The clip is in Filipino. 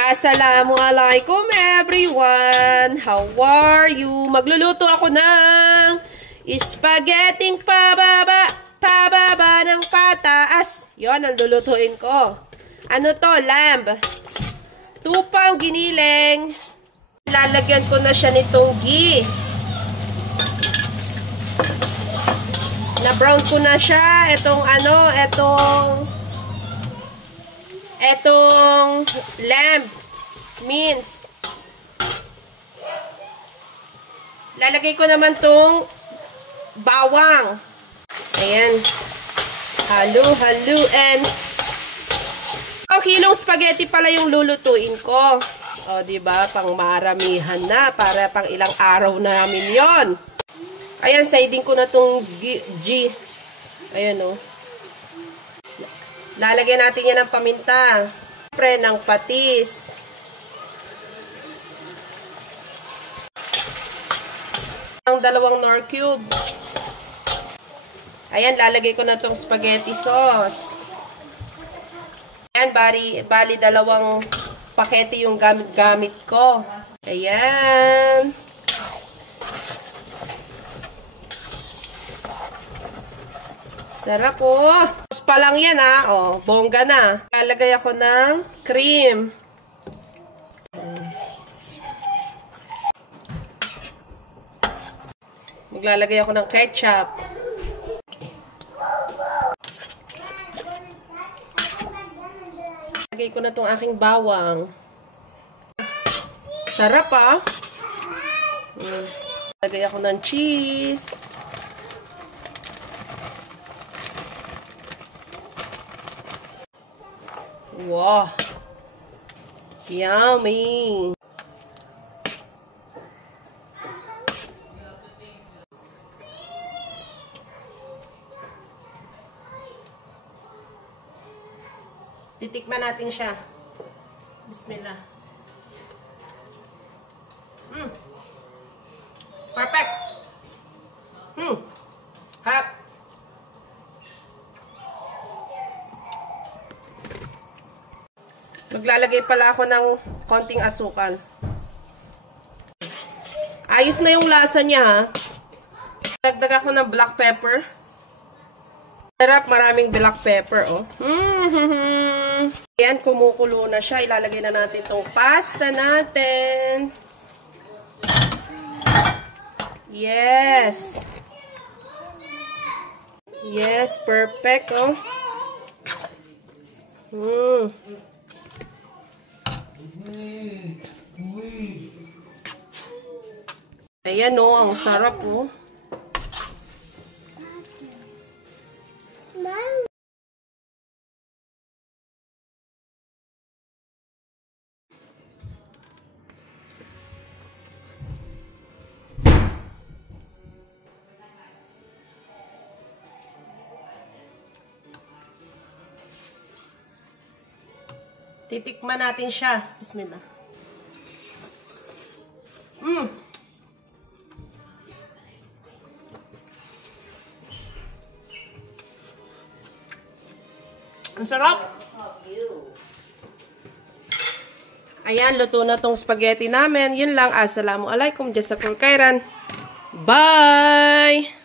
Assalamualaikum everyone! How are you? Magluluto ako ng spaghetti pababa ng pataas. Yon ang lulutuin ko. Ano to? Lamb. Tupang giniling. Lalagyan ko na siya nitong ghee. Na-brown ko na siya. Etong lamb mince. Lalagay ko naman tong bawang. Ayan. Halu-haluin. Kilong spaghetti pala yung lulutuin ko. O, diba? Pang maramihan na. Para pang ilang araw namin yon. Ayan, siding ko na tong G. Ayan, o. Lalagyan natin yan ng paminta. Siyempre, ng patis. Ang 2 Knorr cube. Ayan, lalagay ko na tong spaghetti sauce. Ayan, bali 2 pakete yung gamit ko. Ayan. Sarap po. Pa lang yan ha. O, bongga na. Lalagay ako ng cream. Maglalagay ako ng ketchup. Lagay ko na tong aking bawang. Sarap ha. Lagay ako ng cheese. Wow! Yummy! Titikman natin siya. Bismillah. Perfect! Harap! Maglalagay pala ako ng konting asukal. Ayos na yung lasa niya, ha? Dagdag ako ng black pepper. Sarap, maraming black pepper, oh. Ayan, kumukulo na siya. Ilalagay na natin itong pasta natin. Yes. Yes, perfect, oh. Ayan o, ang sarap o. Titikman natin siya. Bismillah. Ang sarap. Ayan, luto na tong spaghetti namin. Yun lang. Assalamualaikum. Jazakallah khairan. Bye!